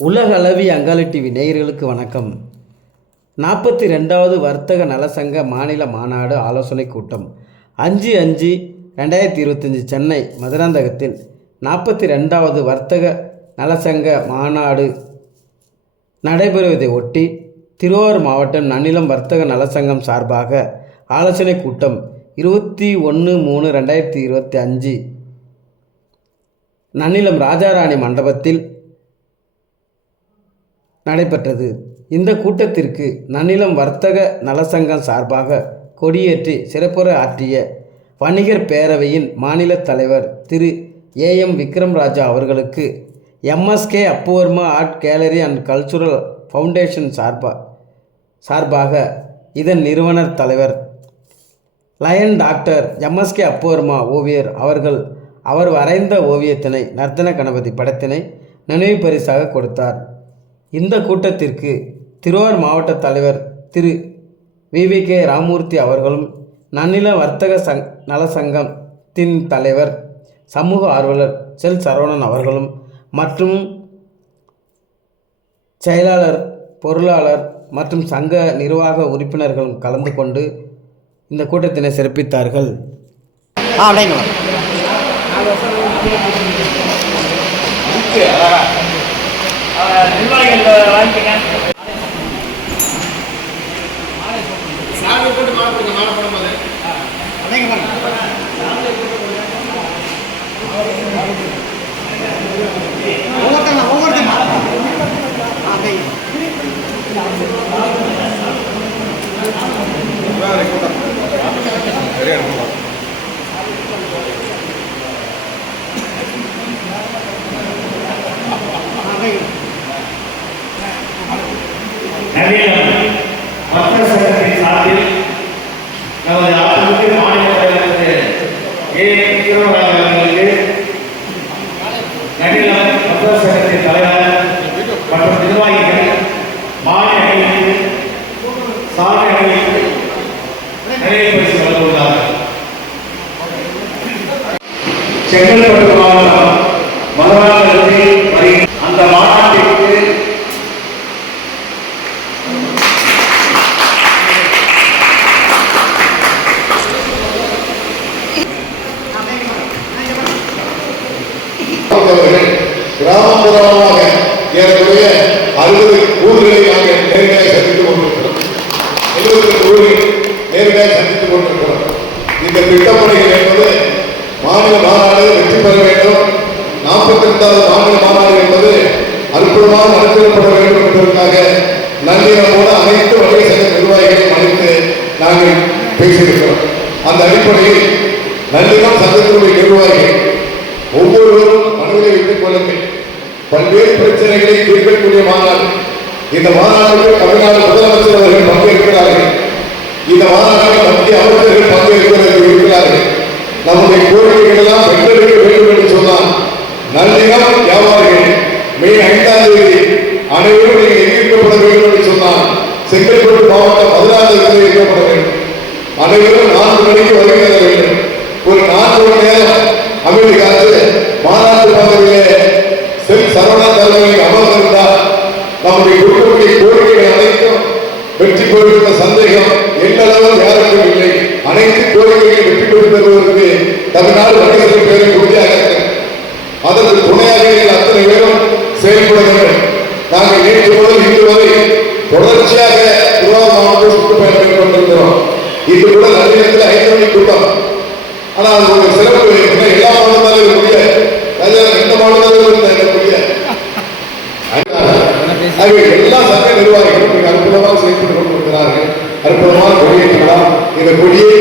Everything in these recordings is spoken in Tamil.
உலகளவிய அங்காள டிவி நேயர்களுக்கு வணக்கம். நாற்பத்தி ரெண்டாவது வர்த்தக நலசங்க மாநில மாநாடு ஆலோசனை கூட்டம். அஞ்சு அஞ்சு ரெண்டாயிரத்தி இருபத்தஞ்சி சென்னை மதுராந்தகத்தில் நாற்பத்தி ரெண்டாவது வர்த்தக நலசங்க மாநாடு நடைபெறுவதை ஒட்டி திருவாரூர் மாவட்டம் நன்னிலம் வர்த்தக நலசங்கம் சார்பாக ஆலோசனை கூட்டம் இருபத்தி ஒன்று மூணு ரெண்டாயிரத்தி இருபத்தி அஞ்சு நன்னிலம் ராஜாராணி மண்டபத்தில் நடைபெற்றது. இந்த கூட்டத்திற்கு நன்னிலம் வர்த்தக நலசங்கம் சார்பாக கொடியேற்றி சிறப்புற ஆற்றிய வணிகர் பேரவையின் மாநில தலைவர் திரு. ஏஎம் விக்ரம் ராஜா அவர்களுக்கு MSK Appuvarma art gallery and cultural foundation சார்பா சார்பாக இதன் நிறுவனர் தலைவர் லயன் டாக்டர் எம்எஸ்கே அப்புவர்மா ஓவியர் அவர்கள் அவர் வரைந்த ஓவியத்தினை நர்த்தன கணபதி படத்தினை நினைவு பரிசாக கொடுத்தார். இந்த கூட்டத்திற்கு திருவாரூர் மாவட்ட தலைவர் திரு விவி கே. ராமூர்த்தி அவர்களும் நன்னில வர்த்தக சங் நலசங்கத்தின் தலைவர் சமூக ஆர்வலர் செல் சரவணன் அவர்களும் மற்றும் செயலாளர் பொருளாளர் மற்றும் சங்க நிர்வாக உறுப்பினர்களும் கலந்து கொண்டு இந்த கூட்டத்தினை சிறப்பித்தார்கள். ஆ நிர்வாகிகள் வாங்கிக்கங்க சாமி போட்டு மாலை போடுங்க மாலை போடும்போது அடைங்க பாருங்க ஒவ்வொருத்தங்க ஒவ்வொருத்தங்க அதை அடைங்க ஆ அடைங்க நவீனம் மக்கள் சார்பில் நமது ஆளுக்கு மாநில தலைவருக்கு ஏ. திருவள்ளாளர் மக்கள் சங்கத்தின் தலைவர் மற்றும் நிர்வாகிகள் மாநில அணிகளுக்கு சாலை அணிகளுக்கு நிறைய பரிசு செங்கல்பட்டு மாவட்டம் இந்த திட்டப்பணிகள் என்பது மாநில மாநாடு வெற்றி பெற வேண்டும். நாற்பத்தி ரெண்டாவது மாநில மாநாடு என்பது அற்புதமாக நடத்தப்பட வேண்டும் என்பதற்காக நன்றியோட அனைத்து வணிக சங்க நிர்வாகிகளையும் அழைத்து நாங்கள் பேசியிருக்கிறோம். அந்த அடிப்படையில் நன்றிதான் சங்கத்தினுடைய நிர்வாகிகள் ஒவ்வொருவரும் மனதிலே வைத்துக் கொள்ளுங்கள். பல்வேறு பிரச்சனைகளை தீர்க்கக்கூடிய மாநாடு. இந்த மாநாட்டில் தமிழ்நாடு முதலமைச்சர் அவர்கள் பங்கேற்கிறார்கள். இந்த மாநாட்டில் மத்திய அமைச்சர் நம்முடைய கோரிக்கைகள் எல்லாம் வென்றெடுக்க வேண்டும் என்று சொன்னால் நல்லிடம் வியாபாரிகள். மே ஐந்தாம் தேதி அனைவரும் நீங்கள் எங்கிருக்கப்பட வேண்டும் என்று சொன்னால் செங்கல்பட்டு மாவட்டம் பதினாறு இருக்கப்பட வேண்டும். அனைவரும் நான்கு மணிக்கு வருகை வேண்டும். ஒரு நான்கு மணி நேரம் அமைதி தமிழ்நாடு வணிகர்கள் பேரை உறுதியாக அதற்கு அத்தனை பேரும் செயல்பட வேண்டும் நாங்கள் நேற்று முதல் இன்று வரை தொடர்ச்சியாக திருவாரூர் மாவட்டம் சுற்றுப்பயணம் மேற்கொண்டிருக்கிறோம். இன்று கூட நள்ளிரத்தில் ஐந்து மணி கூட்டம். ஆனால் அது ஒரு சிறப்பு என்ன? எல்லா மாநிலத்தாலும் இருக்க எந்த மாநிலத்திலும் இருக்க எல்லா சங்க நிர்வாகிகளும் மிக அற்புதமாக செயல்பட்டு கொண்டிருக்கிறார்கள். அற்புதமான கொடியேற்றலாம் இந்த கொடியை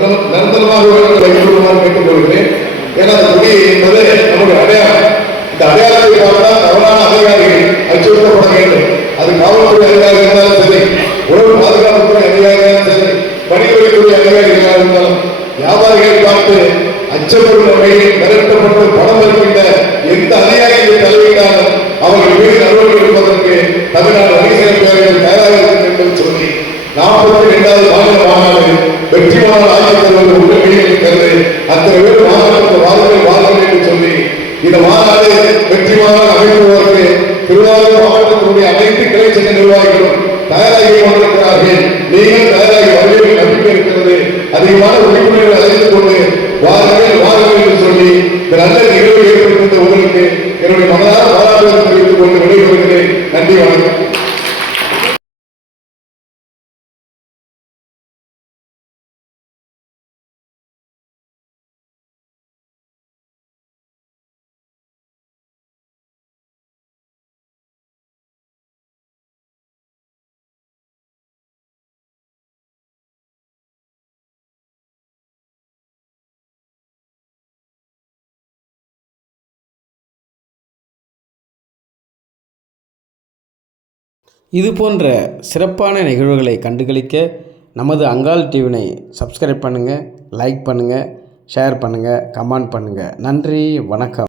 நிரந்தரமாக வைக்குமாறு கேட்டுக்கொள்கிறேன். ஏன்னா அந்த கொடி என்பது நம்முடைய அடையாளம். ఇరవై వందల இது போன்ற சிறப்பான நிகழ்வுகளை கண்டுகளிக்க நமது அங்காள் டிவினை சப்ஸ்கிரைப் பண்ணுங்கள் லைக் பண்ணுங்கள் ஷேர் பண்ணுங்கள் கமெண்ட் பண்ணுங்கள் நன்றி வணக்கம்.